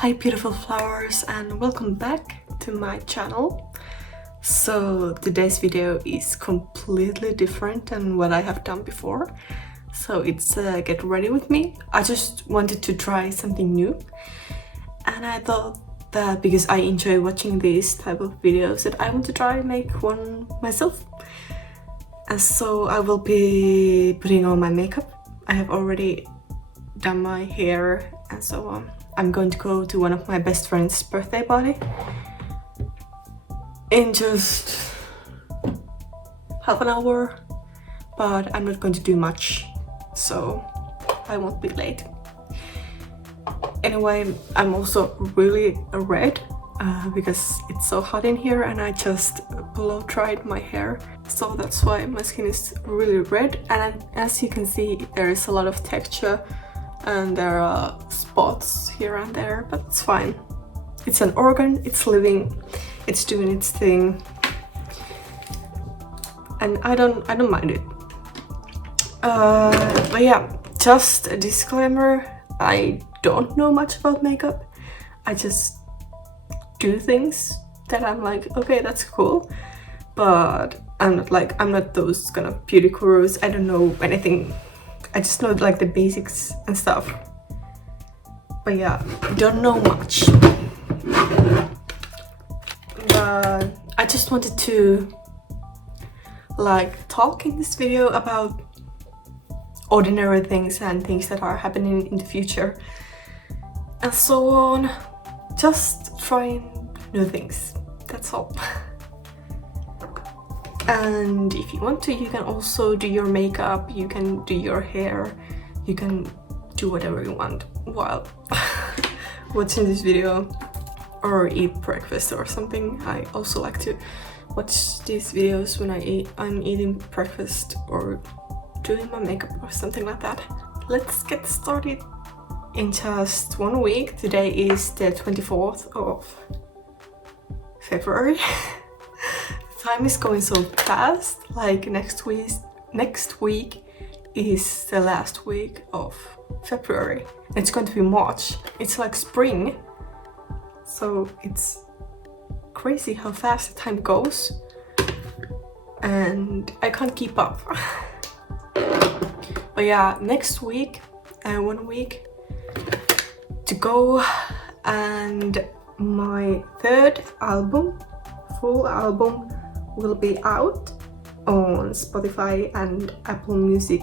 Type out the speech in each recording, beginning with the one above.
Hi beautiful flowers, and welcome back to my channel. So today's video is completely different than what I have done before. So it's get ready with me. I just wanted to try something new, and I thought that because I enjoy watching these type of videos that I want to try make one myself. And so I will be putting on my makeup. I have already done my hair and so on. I'm going to go to one of my best friend's birthday party in just half an hour, but I'm not going to do much, so I won't be late. Anyway, I'm also really red because it's so hot in here, and I just blow dried my hair, so that's why my skin is really red. And as you can see, there is a lot of texture and there are spots here and there, but it's fine. It's an organ, it's living, it's doing its thing, and I don't mind it. But yeah, just a disclaimer, I don't know much about makeup. I just do things that I'm like, okay, that's cool, but I'm not those kind of beauty gurus. I don't know anything. I just know like the basics and stuff, but yeah, don't know much. But I just wanted to like talk in this video about ordinary things and things that are happening in the future and so on. Just trying new things, that's all. And if you want to, you can also do your makeup, you can do your hair, you can do whatever you want while watching this video, or eat breakfast or something. I also like to watch these videos when I'm eating breakfast or doing my makeup or something like that. Let's get started. In just 1 week, today is the 24th of February. Time is going so fast. Like next week is the last week of February. It's going to be March. It's like spring, so it's crazy how fast the time goes, and I can't keep up. But yeah, next week, 1 week to go, and my third album, full album, will be out on Spotify and Apple Music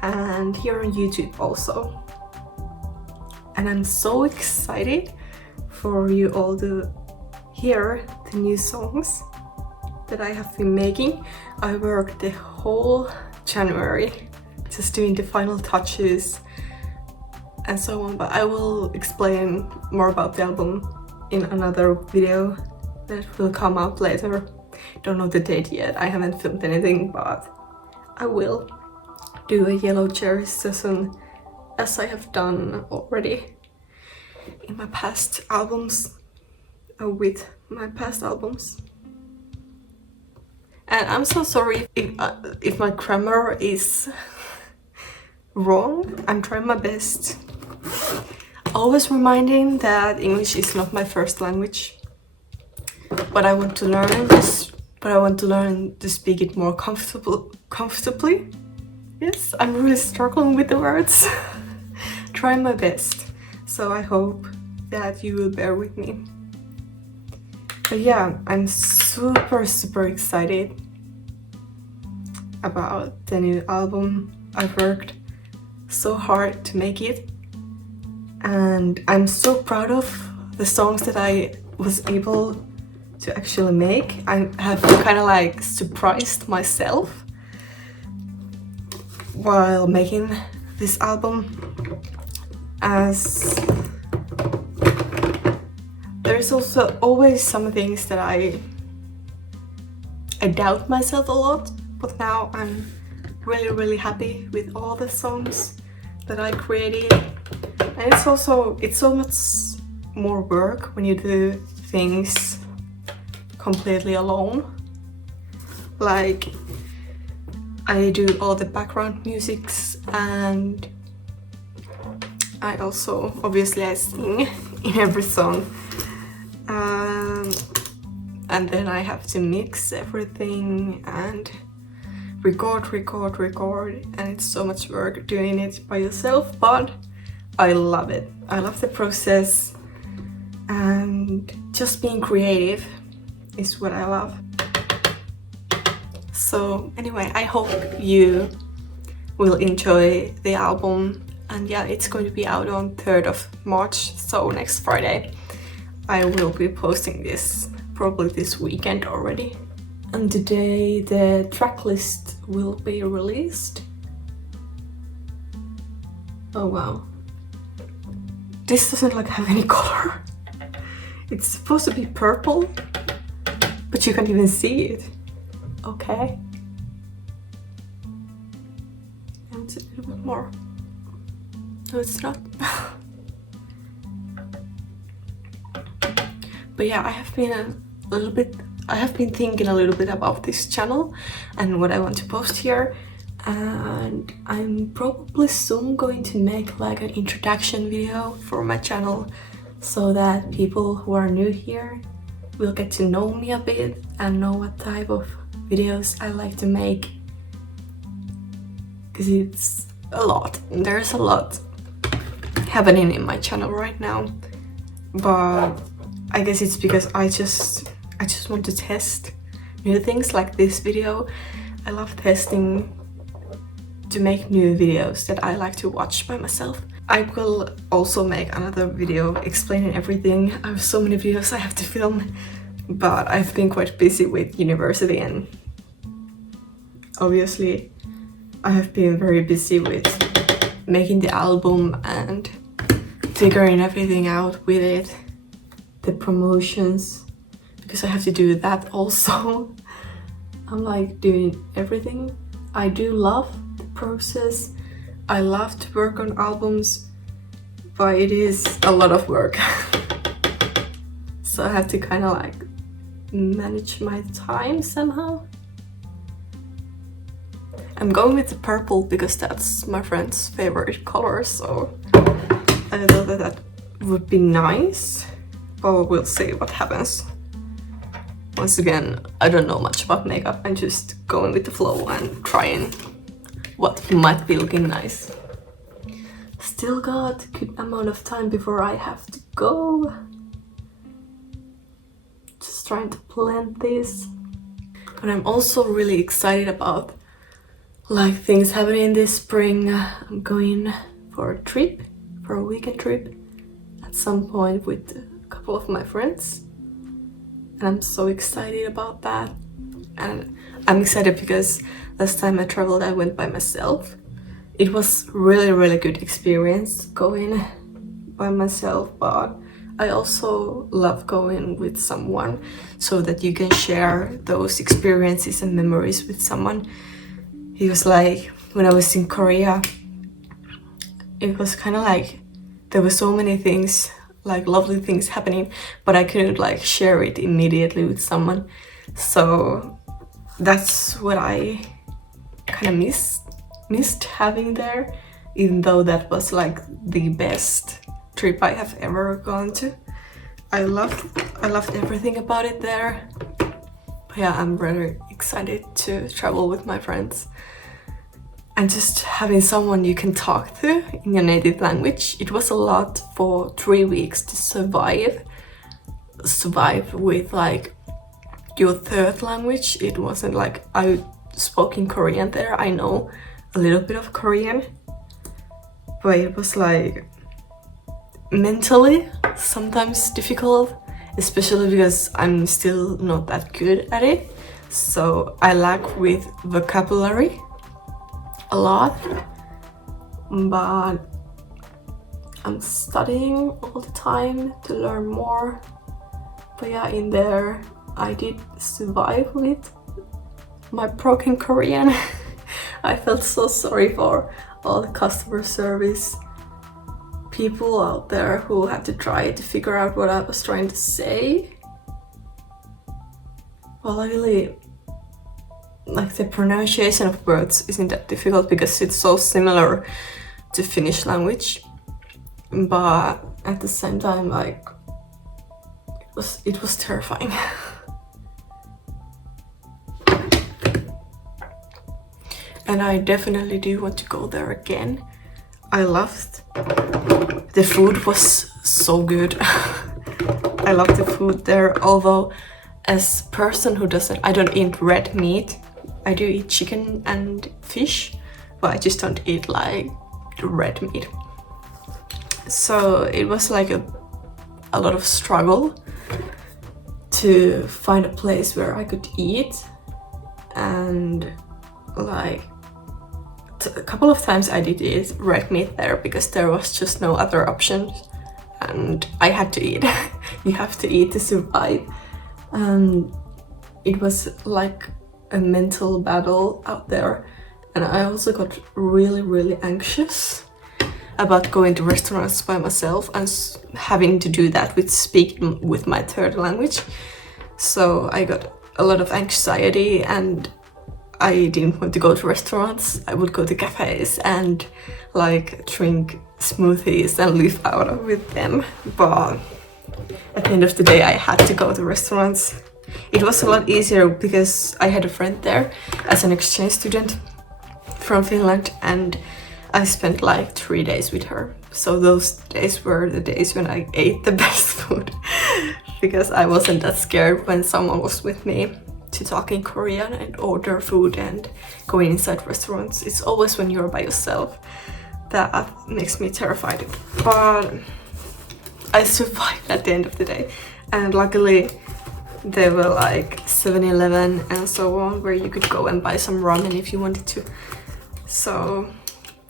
and here on YouTube also. And I'm so excited for you all to hear the new songs that I have been making. I worked the whole January just doing the final touches and so on, but I will explain more about the album in another video that will come out later. Don't know the date yet, I haven't filmed anything, but I will do a yellow cherry session as I have done already in my past albums, with my past albums. And I'm so sorry if my grammar is wrong. I'm trying my best. Always reminding that English is not my first language, but I want to learn this. But I want to learn to speak it more comfortably. Yes, I'm really struggling with the words. Trying my best. So I hope that you will bear with me. But yeah, I'm super excited about the new album. I've worked so hard to make it, and I'm so proud of the songs that I was able to actually make. I have kind of like surprised myself while making this album, as there's also always some things that I doubt myself a lot, but now I'm really happy with all the songs that I created. And it's so much more work when you do things completely alone. Like, I do all the background musics and I also, obviously I sing in every song. And then I have to mix everything and record, and it's so much work doing it by yourself, but I love it. I love the process, and just being creative is what I love. So anyway, I hope you will enjoy the album, and yeah, it's going to be out on 3rd of March, so next Friday. I will be posting this probably this weekend already. And today the track list will be released. Oh wow. This doesn't like have any color. It's supposed to be purple, but you can't even see it. Okay. And it's a little bit more. No, it's not. But yeah, I have been thinking a little bit about this channel and what I want to post here, and I'm probably soon going to make like an introduction video for my channel so that people who are new here will get to know me a bit and know what type of videos I like to make, because it's a lot. There's a lot happening in my channel right now, but I guess it's because I just want to test new things like this video. I love testing to make new videos that I like to watch by myself. I will also make another video explaining everything. I have so many videos I have to film, but I've been quite busy with university, and obviously I have been very busy with making the album and figuring everything out with it. The promotions, because I have to do that also. I'm like doing everything. I do love the process. I love to work on albums, but it is a lot of work. So I have to kind of like manage my time somehow. I'm going with the purple because that's my friend's favorite color, so I thought that would be nice. But we'll see what happens. Once again, I don't know much about makeup. I'm just going with the flow and trying what might be looking nice. Still got a good amount of time before I have to go. Just trying to blend this. But I'm also really excited about like things happening this spring. I'm going for a trip, for a weekend trip at some point with couple of my friends, and I'm so excited about that. And I'm excited because last time I traveled I went by myself. It was really good experience going by myself, but I also love going with someone so that you can share those experiences and memories with someone. It was like when I was in Korea, it was kind of like there were so many things, like lovely things happening, but I couldn't like share it immediately with someone. So that's what I kind of missed having there, even though that was like the best trip I have ever gone to. I loved everything about it there. But yeah, I'm really excited to travel with my friends. And just having someone you can talk to in your native language. It was a lot for 3 weeks to survive with like your third language. It wasn't like I spoke in Korean there. I know a little bit of Korean, but it was like mentally sometimes difficult, especially because I'm still not that good at it. So I lack with vocabulary a lot, but I'm studying all the time to learn more. But yeah, in there I did survive with my broken Korean. I felt so sorry for all the customer service people out there who had to try to figure out what I was trying to say. Well, I really like the pronunciation of words isn't that difficult because it's so similar to Finnish language. but at the same time, like, it was terrifying. And I definitely do want to go there again. I loved the food, was so good. I love the food there, although as a person who doesn't, I don't eat red meat. I do eat chicken and fish, but I just don't eat like red meat. So it was like a lot of struggle to find a place where I could eat, and like a couple of times I did eat red meat there because there was just no other options and I had to eat. You have to eat to survive. It was like a mental battle out there, and I also got really anxious about going to restaurants by myself and having to do that with speaking with my third language. So I got a lot of anxiety and I didn't want to go to restaurants. I would go to cafes and like drink smoothies and live out with them. But at the end of the day, I had to go to restaurants. It was a lot easier because I had a friend there as an exchange student from Finland, and I spent like 3 days with her. So those days were the days when I ate the best food because I wasn't that scared when someone was with me to talk in Korean and order food and go inside restaurants. It's always when you're by yourself that makes me terrified. But I survived at the end of the day, and luckily there were like 7-Eleven and so on where you could go and buy some ramen if you wanted to. So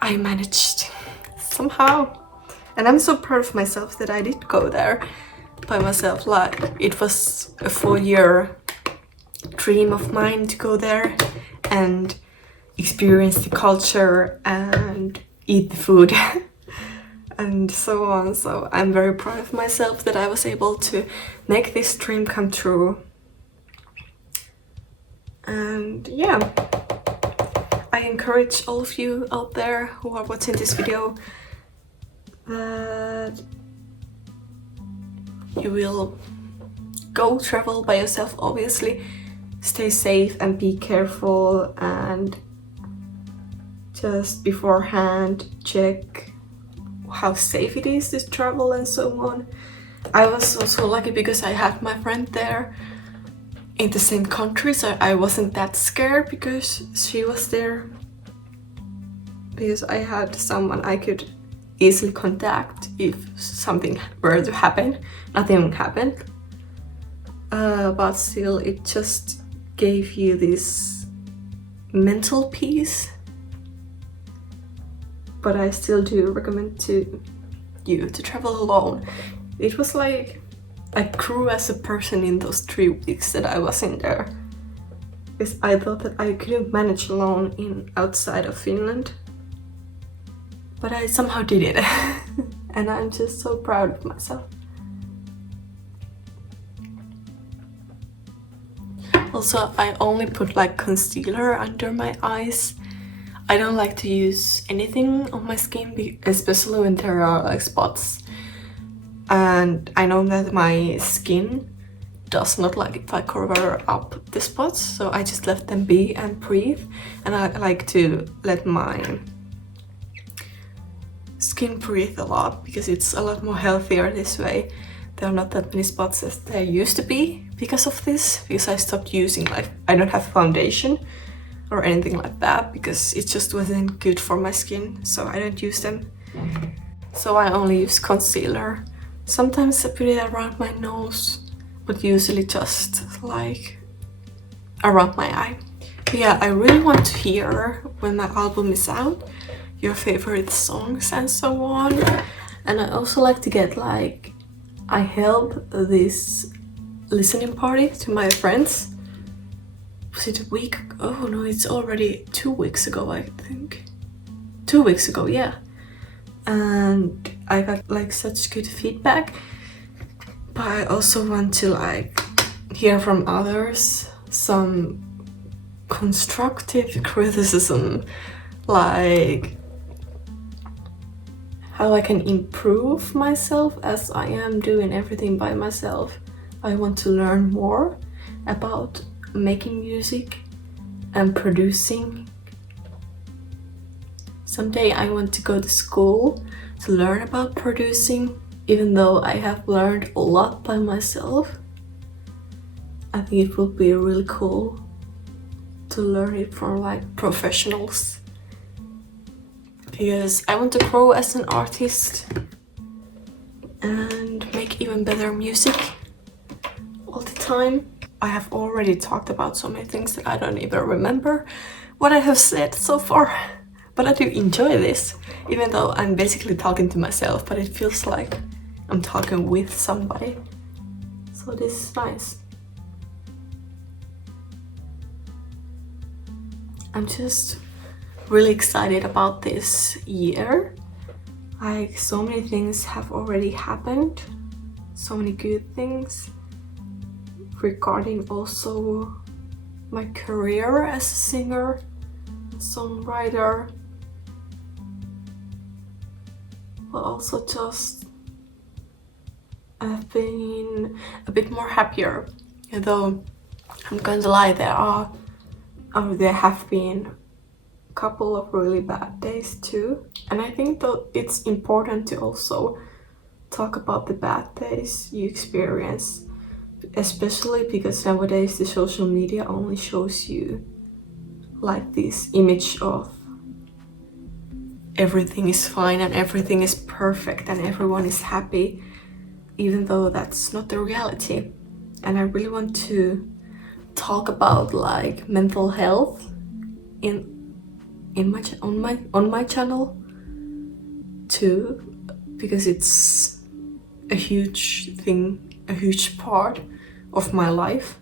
I managed somehow, and I'm so proud of myself that I did go there by myself. Like, it was a 4-year dream of mine to go there and experience the culture and eat the food and so on. So I'm very proud of myself that I was able to make this dream come true. And yeah, I encourage all of you out there who are watching this video that you will go travel by yourself, obviously. Stay safe and be careful, and just beforehand check how safe it is to travel and so on. I was also lucky because I had my friend there in the same country, so I wasn't that scared because she was there. Because I had someone I could easily contact if something were to happen. Nothing happened. But still, it just gave you this mental peace. But I still do recommend to you to travel alone. It was like I grew as a person in those 3 weeks that I was in there. Because I thought that I couldn't manage alone outside of Finland. But I somehow did it. And I'm just so proud of myself. Also, I only put like concealer under my eyes. I don't like to use anything on my skin, especially when there are like spots. And I know that my skin does not like if I cover up the spots, so I just let them be and breathe. And I like to let my skin breathe a lot because it's a lot more healthier this way. There are not that many spots as there used to be because of this, because I stopped using, like, I don't have foundation or anything like that because it just wasn't good for my skin, so I don't use them. So I only use concealer. Sometimes I put it around my nose, but usually just like around my eye. But yeah, I really want to hear when my album is out your favorite songs and so on. And I also like to get like, I held this listening party to my friends. Was it a week ago? Oh no, it's already 2 weeks ago, I think. 2 weeks ago, yeah. And I got like such good feedback. But I also want to like hear from others some constructive criticism. Like, how I can improve myself, as I am doing everything by myself. I want to learn more about making music and producing. Someday I want to go to school to learn about producing, even though I have learned a lot by myself. I think it will be really cool to learn it from like professionals, because I want to grow as an artist and make even better music all the time. I have already talked about so many things that I don't even remember what I have said so far, but I do enjoy this, even though I'm basically talking to myself, but it feels like I'm talking with somebody, so this is nice. I'm just really excited about this year. Like, so many things have already happened, so many good things regarding also my career as a singer, songwriter, but also just I've been a bit more happier, although I'm going to lie, there have been a couple of really bad days too. And I think that it's important to also talk about the bad days you experience, especially because nowadays the social media only shows you like this image of everything is fine and everything is perfect and everyone is happy, even though that's not the reality. And I really want to talk about like mental health on my channel too, because it's a huge thing, a huge part of my life.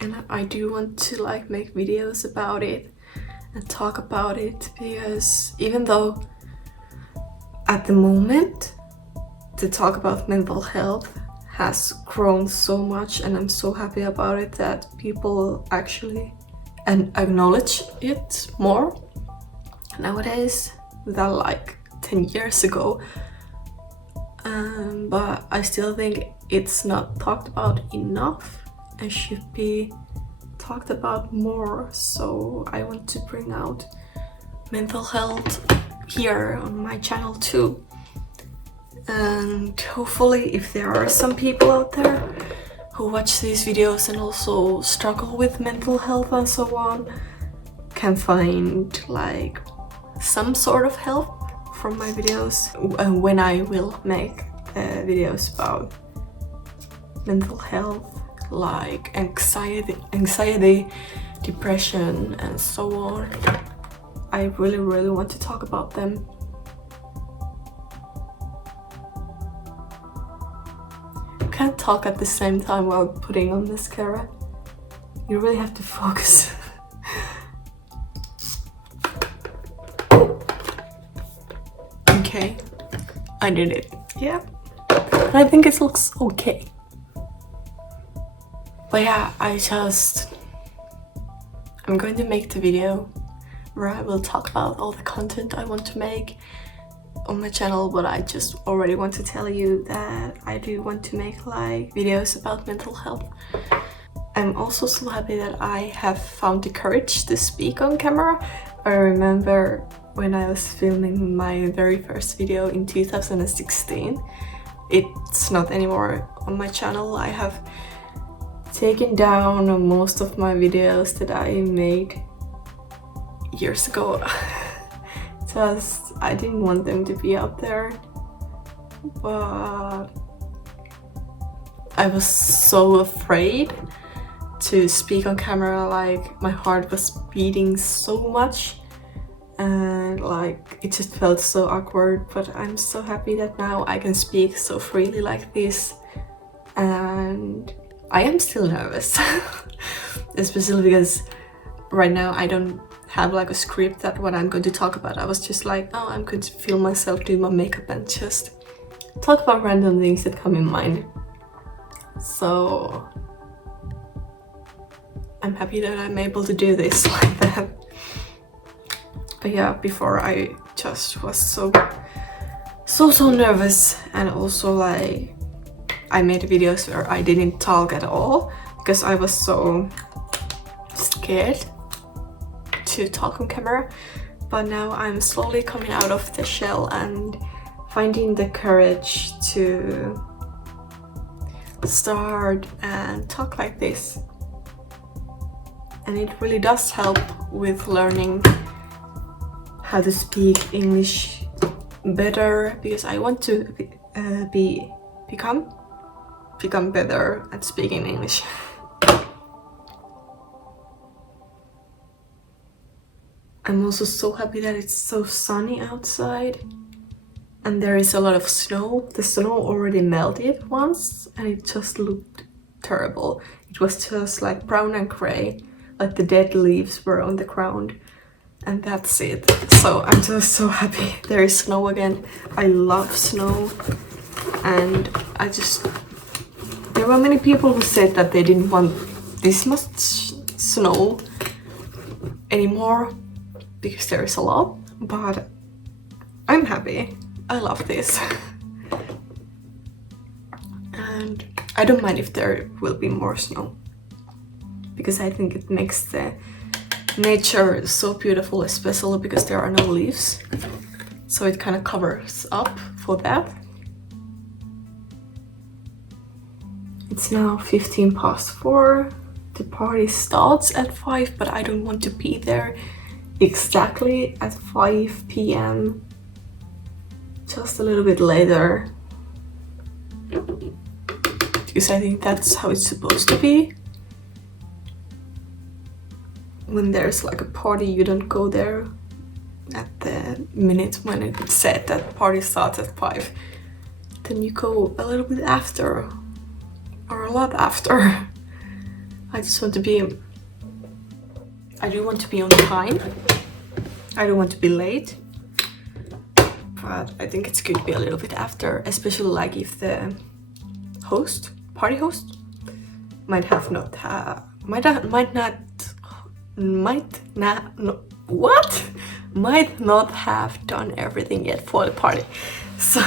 And I do want to like make videos about it and talk about it, because even though at the moment the talk about mental health has grown so much, and I'm so happy about it that people actually acknowledge it more nowadays than like 10 years ago, but I still think it's not talked about enough and should be talked about more. So I want to bring out mental health here on my channel too. And hopefully, if there are some people out there who watch these videos and also struggle with mental health and so on, can find like some sort of help from my videos when I will make videos about mental health, like anxiety, depression and so on. I really want to talk about them. Can't talk at the same time while putting on mascara. You really have to focus. Okay, I did it. Yeah, I think it looks okay. But yeah, I'm going to make the video where I will talk about all the content I want to make on my channel, but I just already want to tell you that I do want to make like videos about mental health. I'm also so happy that I have found the courage to speak on camera. I remember when I was filming my very first video in 2016. It's not anymore on my channel. I have taken down most of my videos that I made years ago. Just I didn't want them to be out there, but I was so afraid to speak on camera. Like, my heart was beating so much and like it just felt so awkward. But I'm so happy that now I can speak so freely like this, and I am still nervous especially because right now I don't have like a script that what I'm going to talk about. I was just like, oh, I'm going to film myself doing my makeup and just talk about random things that come in mind. So I'm happy that I'm able to do this like that. But yeah, before I just was so nervous, and also like I made videos where I didn't talk at all because I was so scared to talk on camera. But now I'm slowly coming out of the shell and finding the courage to start and talk like this. And it really does help with learning how to speak English better, because I want to become better at speaking English. I'm also so happy that it's so sunny outside and there is a lot of snow. The snow already melted once and it just looked terrible. It was just like brown and gray, like the dead leaves were on the ground, and that's it. So I'm just so happy there is snow again. I love snow, and there were many people who said that they didn't want this much snow anymore because there is a lot, but I'm happy. I love this. And I don't mind if there will be more snow, because I think it makes the nature so beautiful, especially because there are no leaves. So it kind of covers up for that. It's now 4:15. The party starts at 5, but I don't want to be there exactly at 5 p.m. Just a little bit later, because I think that's how it's supposed to be. When there's like a party, you don't go there at the minute when it's said that party starts at 5. Then you go a little bit after, or a lot after. I do want to be on time. I don't want to be late, but I think it's good to be a little bit after, especially like if the party host might not have done everything yet for the party. So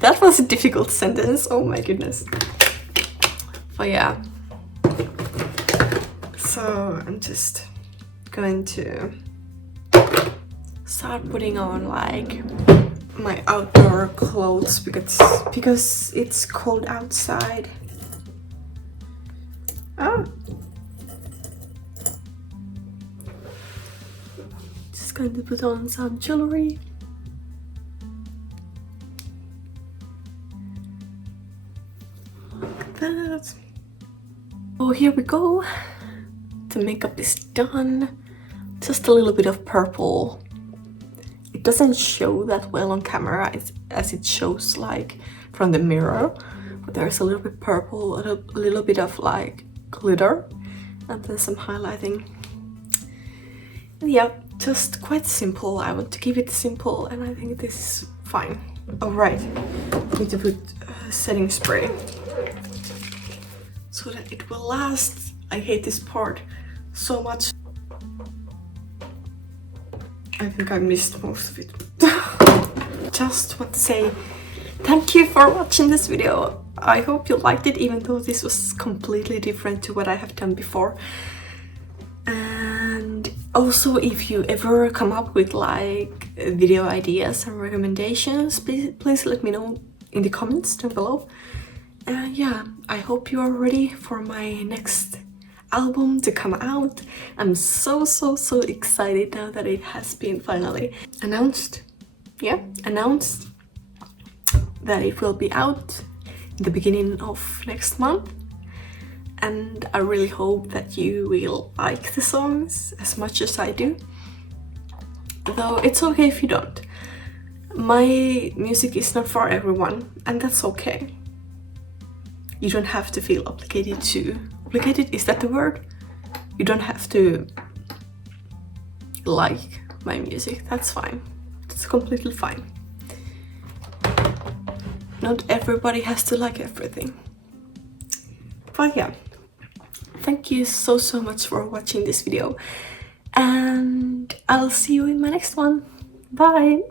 that was a difficult sentence, oh my goodness. But yeah, so I'm just going to start putting on like my outdoor clothes because it's cold outside. Just going to put on some jewelry. Like that. Oh, here we go. The makeup is done. Just a little bit of purple. It doesn't show that well on camera as it shows like from the mirror, but there's a little bit purple, a little bit of like glitter, and then some highlighting. Yeah, just quite simple. I want to keep it simple, and I think this is fine. Alright, need to put setting spray so that it will last. I hate this part so much. I think I missed most of it. Just want to say thank you for watching this video. I hope you liked it, even though this was completely different to what I have done before. And also, if you ever come up with like video ideas and recommendations, please let me know in the comments down below. Yeah, I hope you are ready for my next album to come out. I'm so excited now that it has been finally announced. Yeah, announced that it will be out in the beginning of next month. And I really hope that you will like the songs as much as I do. Though it's okay if you don't. My music is not for everyone, and that's okay. You don't have to feel obligated to... Obligated, is that the word? You don't have to like my music, that's fine. It's completely fine. Not everybody has to like everything. But yeah, thank you so much for watching this video, and I'll see you in my next one. Bye!